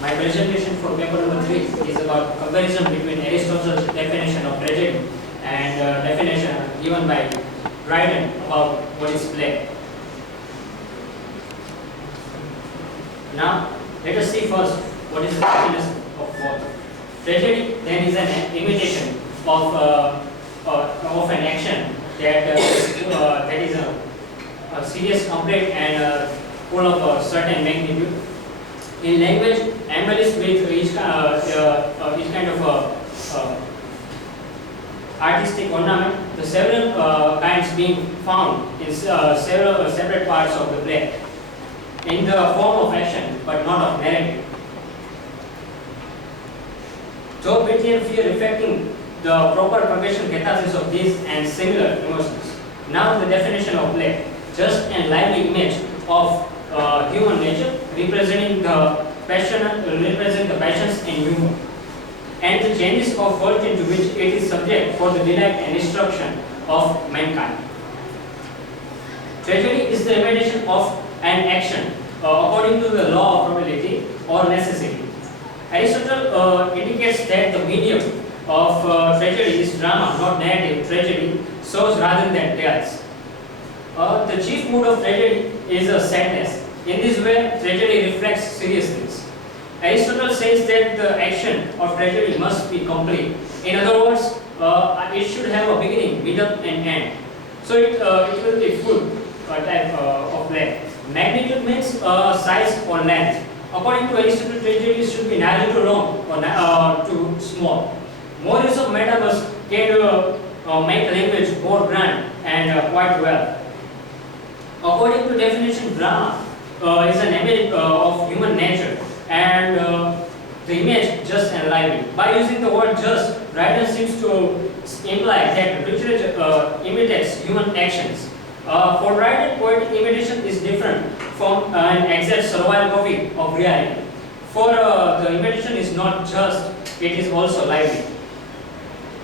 My presentation for paper number 3 is about comparison between Aristotle's definition of tragedy and definition given by Dryden about what is play. Now, let us see first what is the definition of both. Tragedy then is an imitation of an action that is a serious, complete, and full of a certain magnitude. In language, embellished with each kind of artistic ornament, the several kinds being found in several separate parts of the play, in the form of action but not of narrative. Job, pity and fear reflecting the proper progression catharsis of these and similar emotions. Now the definition of play: just and lively image of human nature representing the passions and humor, and the changes of fortune to which it is subject for the delight and instruction of mankind. Tragedy is the imitation of an action according to the law of probability or necessity. Aristotle indicates that the medium of tragedy is drama, not narrative. Tragedy shows rather than tells. The chief mood of tragedy is sadness. In this way, tragedy reflects seriousness. Aristotle says that the action of tragedy must be complete. In other words, it should have a beginning, middle, and end. So it will be full type of play. Magnitude means size or length. According to Aristotle, tragedy should be neither too long or too small. More use of metaphors can make language more grand and quite well. According to definition, drama is an image of human nature, and the image just and lively. By using the word just, Dryden seems to imply that literature imitates human actions. For Dryden, poetic imitation is different from an exact servile copy of reality. For the imitation is not just, it is also lively.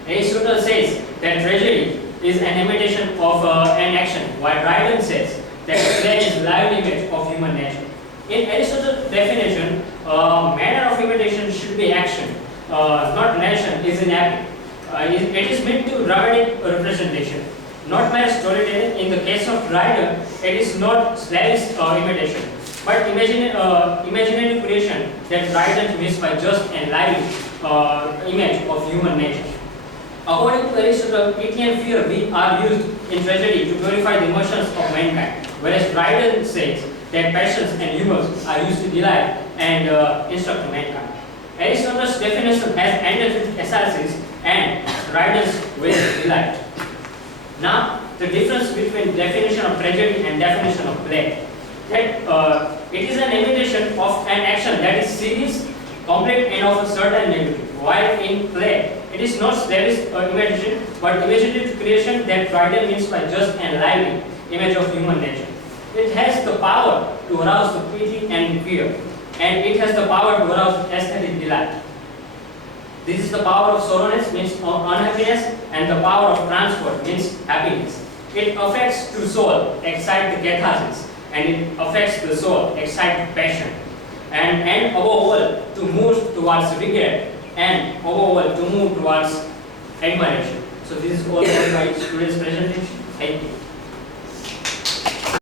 Aristotle says that tragedy is an imitation of an action, while Dryden says that play is lively image of human nature. In Aristotle's definition, manner of imitation should be action, not narration is an epic. It is meant to dramatic representation, not mere storytelling. In the case of Dryden, it is not slavish imitation, but imaginative creation that Dryden means by just and lively image of human nature. According to Aristotle, pity and fear are used in tragedy to glorify the emotions of mankind, whereas Dryden says that passions and humors are used to delight and instruct mankind. Aristotle's definition has ended with catharsis and Dryden's with delight. Now, the difference between definition of tragedy and definition of play. That it is an imitation of an action that is serious, complete, and of a certain magnitude. While in play, it is not slavish imitation, but imaginative creation that Dryden means by just and lively image of human nature. It has the power to arouse the pity and fear, and it has the power to arouse aesthetic delight. This is the power of sorrowness, means unhappiness, and the power of transport, means happiness. It affects the soul, excite the catharsis, and it affects the soul, excite passion, and above all to move towards regret, and above all to move towards admiration. So this is all for my students' presentation. Thank you.